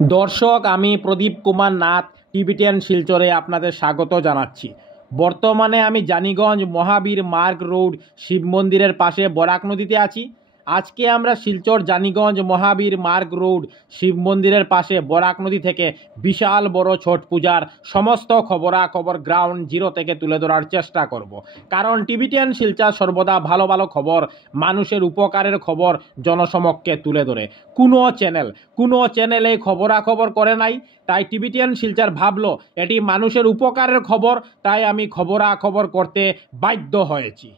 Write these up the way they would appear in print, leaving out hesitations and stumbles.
দর্শক, আমি প্রদীপ কুমার নাথ টিবিটিয়ান শিলচরে আপনাদের স্বাগত জানাচ্ছি। বর্তমানে আমি জানিগঞ্জ মহাবীর মার্গ রোড শিব মন্দিরের পাশে বরাক নদীতে আছি। আজকে আমরা শিলচর জানিগঞ্জ মহাবীর মার্গ রোড শিব মন্দিরের পাশে বরাক নদী থেকে বিশাল বড় ছট পূজার সমস্ত খবরাখবর গ্রাউন্ড জিরো থেকে তুলে ধরার চেষ্টা করব। কারণ টিবিটিয়ান শিলচর সর্বদা ভালো ভালো খবর, মানুষের উপকারের খবর জনসমক্ষে তুলে ধরে। কোনো চ্যানেলে খবরাখবর করে নাই, তাই টিবিটিয়ান শিলচর ভাবলো এটি মানুষের উপকারের খবর, তাই আমি খবরাখবর করতে বাধ্য হয়েছি।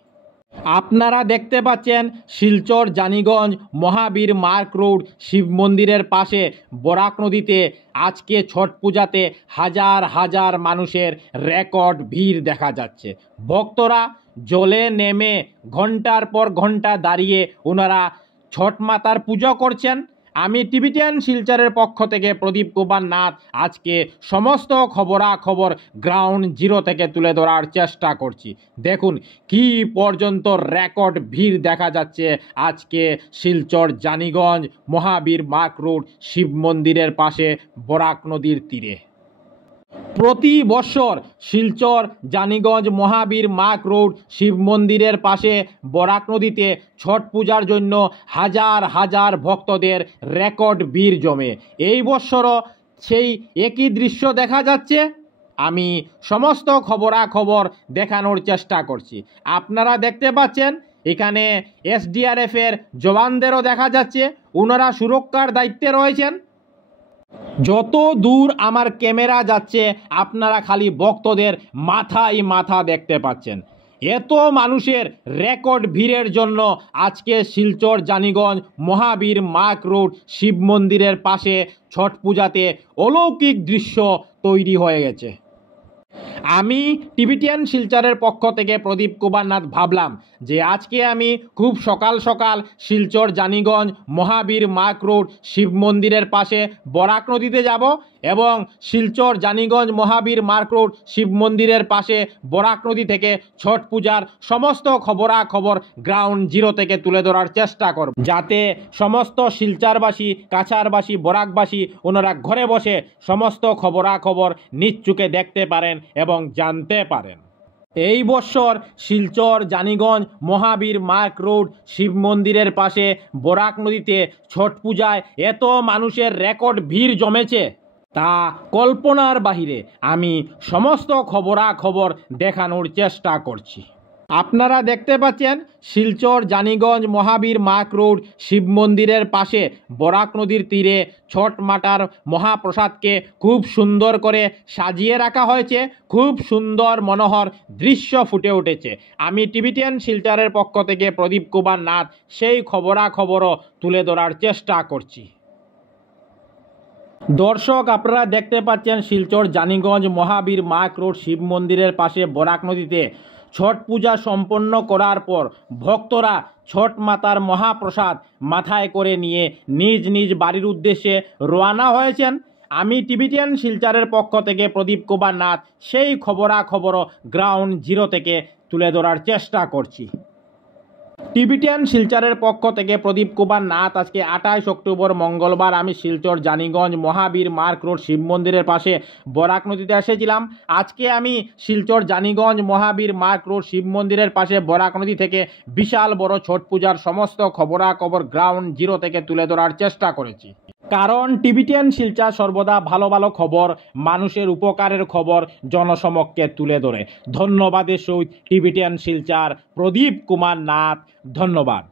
আপনারা দেখতে পাচ্ছেন শিলচর জানিগঞ্জ মহাবীর মার্গ রোড শিব মন্দিরের পাশে বরাক নদীতে আজকে ছট পূজাতে হাজার হাজার মানুষের রেকর্ড ভিড় দেখা যাচ্ছে। ভক্তরা জলে নেমে ঘন্টার পর ঘন্টা দাঁড়িয়ে ওনারা ছট মাতার পুজো করছেন। আমি টিবিটিয়ান শিলচরের পক্ষ থেকে প্রদীপ কুমার নাথ আজকে সমস্ত খবরাখবর গ্রাউন্ড জিরো থেকে তুলে ধরার চেষ্টা করছি। দেখুন কি পর্যন্ত রেকর্ড ভিড় দেখা যাচ্ছে আজকে শিলচর জানিগঞ্জ মহাবীর মার্গ রোড শিব মন্দিরের পাশে বরাক নদীর তীরে। প্রতি বছর শিলচর জানিগঞ্জ মহাবীর মার্গ রোড শিব মন্দিরের পাশে বরাক নদীতে ছট পূজার জন্য হাজার হাজার ভক্তদের রেকর্ড ভিড় জমে। এই বছরও সেই একই দৃশ্য দেখা যাচ্ছে। আমি সমস্ত খবরাখবর দেখানোর চেষ্টা করছি। আপনারা দেখতে পাচ্ছেন এখানে এসডিআরএফের জওয়ানদেরও দেখা যাচ্ছে, ওনারা সুরক্ষার দায়িত্বে রয়েছেন। যত দূর আমার ক্যামেরা যাচ্ছে আপনারা খালি ভক্তদের মাথায় মাথা দেখতে পাচ্ছেন। এত মানুষের রেকর্ড ভিড়ের জন্য আজকে শিলচর জানিগঞ্জ মহাবীর মার্গ রোড শিব মন্দিরের পাশে ছট পূজাতে অলৌকিক দৃশ্য তৈরি হয়ে গেছে। আমি টিবিটিয়ান শিলচরের পক্ষ থেকে প্রদীপ কুমার নাথ ভাবলাম যে আজকে আমি খুব সকাল সকাল শিলচর জানিগঞ্জ মহাবীর মার্গ রোড শিব মন্দিরের পাশে বরাক নদীতে যাব এবং শিলচর জানিগঞ্জ মহাবীর মার্গ রোড শিব মন্দিরের পাশে বরাক নদী থেকে ছট পূজার সমস্ত খবরাখবর গ্রাউন্ড জিরো থেকে তুলে ধরার চেষ্টা করব, যাতে সমস্ত শিলচরবাসী, কাছাড়বাসী, বরাকবাসী ওনারা ঘরে বসে সমস্ত খবরাখবর নিজ চোখে দেখতে পারেন এবং জানতে পারেন। এই বছর শিলচর জানিগঞ্জ মহাবীর মার্গ রোড শিব মন্দিরের পাশে বরাক নদীতে ছট পূজায় এত মানুষের রেকর্ড ভিড় জমেছে তা কল্পনার বাহিরে। আমি সমস্ত খবরাখবর দেখানোর চেষ্টা করছি। আপনারা দেখতে পাচ্ছেন শিলচর জানিগঞ্জ মহাবীর মার্গ রোড শিব মন্দিরের পাশে বরাক নদীর তীরে ছট মাতার মহাপ্রসাদকে খুব সুন্দর করে সাজিয়ে রাখা হয়েছে। খুব সুন্দর মনোহর দৃশ্য ফুটে উঠেছে। আমি টিবিটিয়ান শিলচরের পক্ষ থেকে প্রদীপ কুমার নাথ সেই খবরাখবরও তুলে ধরার চেষ্টা করছি। দর্শক, আপনারা দেখতে পাচ্ছেন শিলচর জানিগঞ্জ মহাবীর মার্গ রোড শিব মন্দিরের পাশে বরাক নদীতে ছট পূজা সম্পন্ন করার পর ভক্তরা ছট মাতার মহাপ্রসাদ মাথায় করে নিয়ে নিজ নিজ বাড়ির উদ্দেশ্যে রওনা হয়েছেন। আমি টিবিটিয়ান শিলচরের পক্ষ থেকে প্রদীপ কুমার নাথ সেই খবরাখবরও গ্রাউন্ড জিরো থেকে তুলে ধরার চেষ্টা করছি। টিবিটিয়ান শিলচরের পক্ষ থেকে প্রদীপ কুমার নাথ আজকে 28 অক্টোবর মঙ্গলবার আমি শিলচর জানিগঞ্জ মহাবীর মার্গ রোড শিব মন্দিরের পাশে বরাক নদীতে এসেছিলাম। আজকে আমি শিলচর জানিগঞ্জ মহাবীর মার্গ রোড শিব মন্দিরের পাশে বরাক নদী থেকে বিশাল বড় ছট পূজার সমস্ত খবরাখবর গ্রাউন্ড জিরো থেকে তুলে ধরার চেষ্টা করেছি। কারণ টিবিটিয়ান শিলচর সর্বদা ভালো ভালো খবর, মানুষের উপকারের খবর জনসমক্ষে তুলে ধরে। ধন্যবাদের সহিত টিবিটিয়ান শিলচর প্রদীপ কুমার নাথ। ধন্যবাদ।